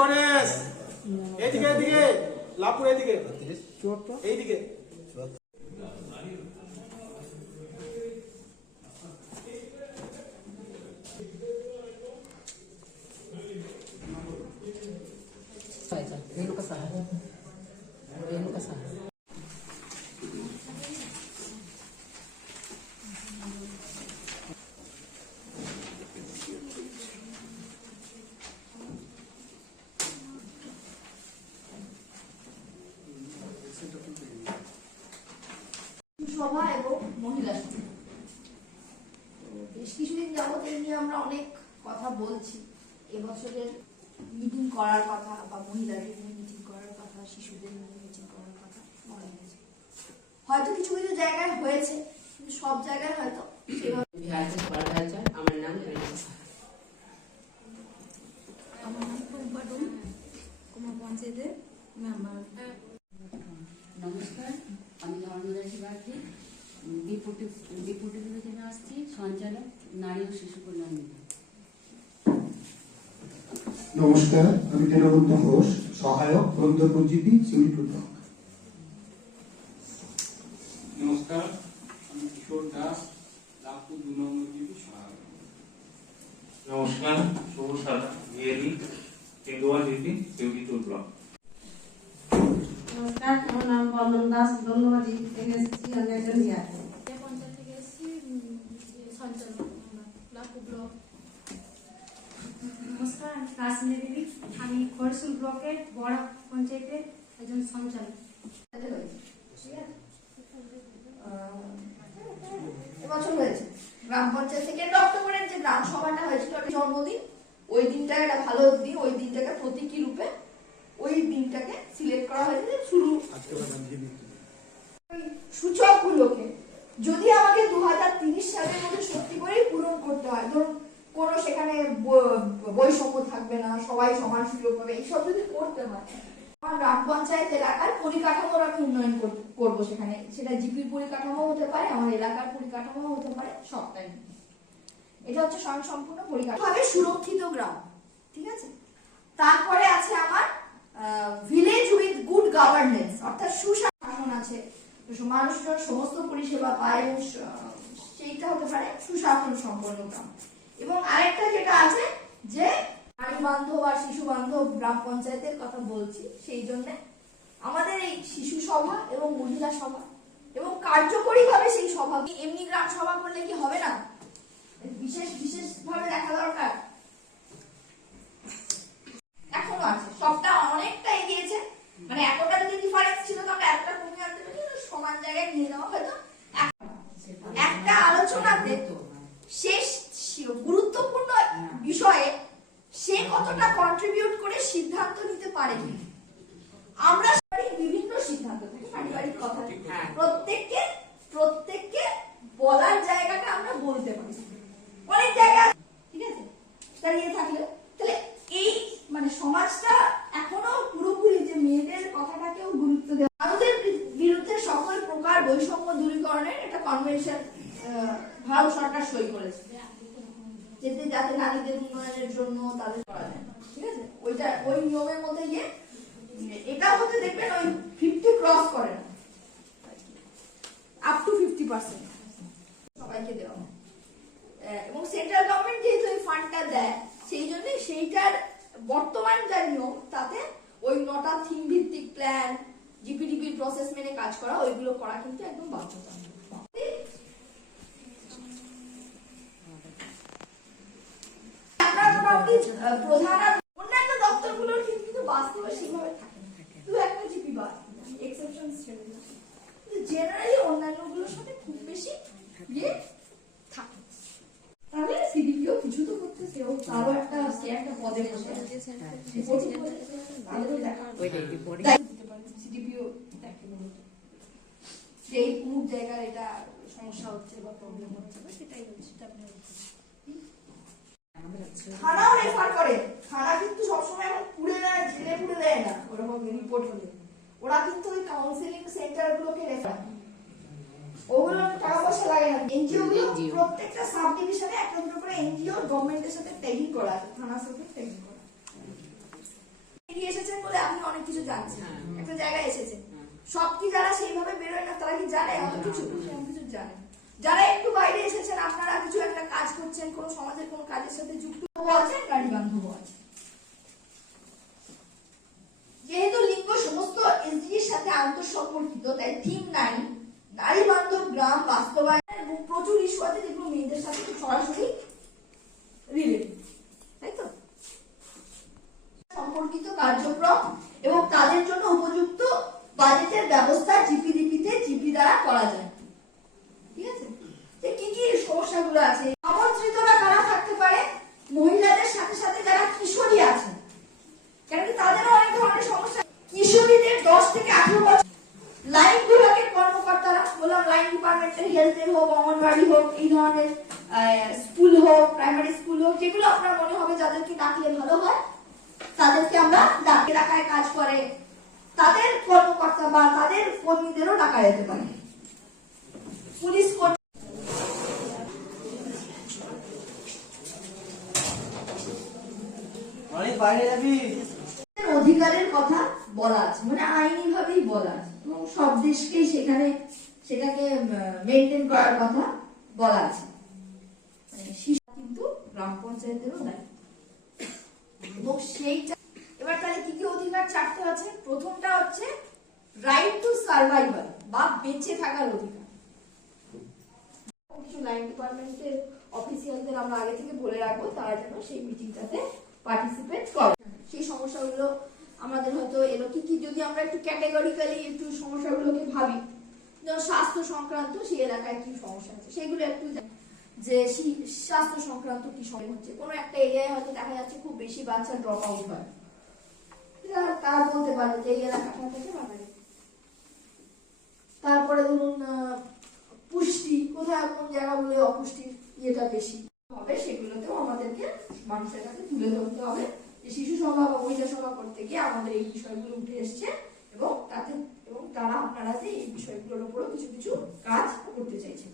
গণেশ এইদিকে এইদিকে লাভপুর এইদিকে এইদিকে সভা এবং মহিলা সভা বেশ কিছুদিন যাবত এই নিয়ে আমরা অনেক কথা বলছি। এবছরের মিটিং করার কথা বা মহিলাদের নিয়ে মিটিং করার কথা, শিশুদের নিয়ে মিটিং করার কথা মনে হয়েছে। হয়তো কিছু কিছু জায়গায় হয়েছে, কিন্তু সব জায়গায় হয়তো আমার নাম পঞ্চায়েতের মেম্বার। নমস্কার, আমি ধর্মদাসী বাড়ি বিপুটি থেকে আসছি, সঞ্চালক নারী ও শিশু কল্যাণ বিভাগ। নমস্কার, আমি দেববন্ধু ঘোষ, সহায়ক গ্রন্থপঞ্জীবী সিউড়ি ব্লক। নমস্কার, আমি কিশোর দাস, লাভপুর 2 নম্বর জিপি সহায়ক। নমস্কার, শুভ সাদা VLE Kendua GP Suri block. নমস্কার, আমার নাম বর্ণন দাস, ধন্যবাদ এসেছি আমি একজন পঞ্চায়েত থেকে এসেছি, সঞ্চালক লাভপুর ব্লক। নমস্কার, আমি কাশ্মীর দেবী, আমি খরসুল ব্লকের বড় পঞ্চায়েতের একজন সঞ্চালক। এবছর হয়েছে গ্রাম পঞ্চায়েত থেকে অক্টোবরের যে গ্রাম সভাটা হয়েছিল জন্মদিন, ওই দিনটা একটা ভালো দিন, ওই দিনটাকে প্রতীকী রূপে ওই দিনটাকে সিলেক্ট করা হয়েছে। শুরু সূচক গুলোকে যদি আমাকে 2030 সালের মধ্যে সত্যি করেই পূরণ করতে হয়, ধরুন কোনো সেখানে বৈষম্য থাকবে না, সবাই সমান সুযোগ পাবে, এইসব যদি করতে হয়, আমার গ্রাম পঞ্চায়েত এলাকার পরিকাঠামোর আমি উন্নয়ন করবো। সেটা জিপির পরিকাঠামো হতে পারে, আমার এলাকার পরিকাঠামো হতে পারে, সবটাই। এটা হচ্ছে স্বয়ংসম্পূর্ণ পরিকাঠামো, সুরক্ষিত গ্রাম। ঠিক আছে, তারপরে আছে আমার ভিলেজ উইথ গুড গভর্নেন্স, অর্থাৎ সুশাসন আছে, মানুষজন সমস্ত পরিষেবা পায়, সেইটা হতে পারে সুশাসন সম্পন্ন গ্রাম। এবং আরেকটা যেটা আছে যে নারী বান্ধব আর শিশু বান্ধব গ্রাম পঞ্চায়েতের কথা বলছি, সেই জন্য আমাদের এই শিশু সভা এবং মহিলা সভা এবং কার্যকরী ভাবে সেই সভা, এমনি গ্রাম সভা করলে কি হবে না, বিশেষ বিশেষ ভাবে দেখা দরকার। এখনো আছে, সবটা অনেকটা এগিয়েছে, মানে এতটা যদি ডিফারেন্স ছিল তো আমরা এতটা কমিয়ে আনতে পারি, সমান জায়গায় নিয়ে নেওয়া হয়তো। একটা আলোচনাতে শেষ গুরুত্বপূর্ণ বিষয়ে সে কতটা কন্ট্রিবিউট করে সিদ্ধান্ত নিতে পারে। আমরা বিভিন্ন সিদ্ধান্ত থেকে পারিবারিক কথা প্রত্যেককে বলার জায়গাটা আমরা বলতে পারি, অনেক জায়গা। ঠিক আছে, দাঁড়িয়ে থাকলে তাহলে এই মানে সমাজটা এখনো পুরোপুরি যে মেয়েদের কথাটাকেও গুরুত্ব দেয়। ভারতের বিরুদ্ধে সকল প্রকার বৈষম্য দূরীকরণের একটা কনভেনশন ভারত সরকার সই করেছে, যাতে নারীদের উন্নয়নের জন্য তাদের করা যায়। ঠিক আছে, ওই নিয়মের মধ্যে গিয়ে এটা হচ্ছে দেখবেন ওই 50 ক্রস করে না, আপ টু 50% সবাইকে দেওয়া হয়। এবং সেন্ট্রাল গভর্নমেন্ট যেহেতু এই ফান্ডটা দেয়, সেই জন্য সেইটার বর্তমান যা নিয়ম, তাতে ওই 9টা থিম ভিত্তিক প্ল্যান, জিপিডিপির প্রসেস মেনে কাজ করা, ওইগুলো করা কিন্তু একদম বাধ্যতামূলক। প্রধান অন্যান্য দপ্তরগুলোর কিন্তু বাস্তবে সেভাবে থাকে না, শুধু একটা জিপি বাদ, এক্সেপশন ছেড়ে দিলাম, কিন্তু জেনারেলি অন্যান্যগুলোর সাথে খুব বেশি ইয়ে থাকে। তাহলে সিডিপিও কিছু তো করতে, সেও তারও সে একটা পদে বসে আছে, সিডিপিও যে কোন জায়গার এটা সমস্যা হচ্ছে বা প্রবলেম হচ্ছে, সেটাই হচ্ছে। থানাও রেফার করে। থানা কিন্তু সবসময় এখন পুড়ে দেয়, জেলে পুড়ে দেয় না ওরকম রিপোর্ট হলে। ওরা কিন্তু ওই কাউন্সিলিং সেন্টার গুলোকে রেফার, ওগুলো টাকা পয়সা লাগে না। এনজিও গুলো প্রত্যেকটা সাব ডিভিশনে একটা দুটো করে এনজিও গভর্নমেন্টের সাথে ট্যাগিং করা আছে, থানার সাথে ট্যাগিং করা। এগিয়ে এসেছেন বলে আপনি অনেক কিছু জানছেন, একটা জায়গায় এসেছেন। সব কি যারা সেইভাবে বেরোয় না তারা কি জানে অত কিছু? সেরকম কিছু জানে। যারা একটু বাইরে এসেছেন, আপনারা কিছু একটা কাজ করছেন, কোন সমাজের কোন কাজের সাথে যুক্ত আছেন, নারী বান্ধব আছে। যেহেতু লিঙ্গ সমস্ত এসডিজির সাথে আন্তঃসম্পর্কিত, তাই থিম নারী, নারী বান্ধব গ্রাম বাস্তবায়ন এবং প্রচুর ইস্যু আছে যেগুলো মেয়েদের সাথে সরাসরি রিলেটেড, তাই তো? সম্পর্কিত কার্যক্রম এবং তাদের জন্য উপযুক্ত বাজেটের ব্যবস্থা জিপিডিপিতে জিপি দ্বারা করা যায়। ঠিক আছে? যে কি কি সমস্যাগুলো আছে, আমন্ত্রিতরা কারা থাকতে পারে? মহিলাদের সাথে সাথে যারা কিশোরী আছে, কেন কি তাদেরও অনেক ধরনের সমস্যা। কিশোরীদের 10 থেকে 18 বছর, লাইন বিভাগের কর্মকর্তারা, বললাম লাইন ডিপার্টমেন্টের, হেলথের হোক, অঙ্গনবাড়ি হোক, এই ধরনের স্কুল হোক, প্রাইমারি স্কুল হোক, যেগুলো আপনার মনে হবে যাদেরকে ডাকলে ভালো হয়, তাদেরকে আমরা ডাকে ডাকায় কাজ করে, তাদের কর্মকর্তা বা তাদের কর্মীদেরও ডাকা যেতে পারে। পুলিশ অধিকারের কথা বলা আছে, মানে আইনি ভাবেই বলা আছে, এবং সব দেশকেই সেটাকে মেনটেন করার কথা বলা আছে। মানে শিশু কিন্তু গ্রাম পঞ্চায়েতেরও দায়িত্ব, এবং সেইটা এবার তাহলে কি কি অধিকার চারটে আছে? প্রথমটা হচ্ছে রাইট টু সার্ভাইভাল বা বেঁচে থাকার অধিকার। কিছু লাইন ডিপার্টমেন্টের অফিসিয়ালদের আমরা আগে থেকে বলে রাখবো, তারা যেন সেই মিটিংটাতে পার্টিসিপেট করে। সেই সমস্যাগুলো আমাদের হয়তো এলো কি কি, যদি আমরা একটু ক্যাটেগরিক্যালি একটু সমস্যাগুলোকে ভাবি, যেমন স্বাস্থ্য সংক্রান্ত সেই এলাকায় কি সমস্যা আছে সেগুলো একটু, যে স্বাস্থ্য সংক্রান্ত কি সমস্যা হচ্ছে। কোনো একটা এরিয়ায় হয়তো দেখা যাচ্ছে খুব বেশি বাচ্চা ড্রপ আউট হয়, তারা বলতে পারে যে এই এলাকাটা থেকে বাড়াবে। তারপরে ধরুন পুষ্টি, কোথায় কোন জায়গাগুলো অপুষ্টির ইয়েটা বেশি হবে, সেগুলোতেও আমাদেরকে মানুষের কাছে তুলে ধরতে হবে যে শিশু সভা বা মহিলা সভা করতে গিয়ে আমাদের এই বিষয়গুলো উঠে এসছে, এবং তারা আপনারা যে এই বিষয়গুলোর উপরও কিছু কিছু কাজ করতে চাইছেন।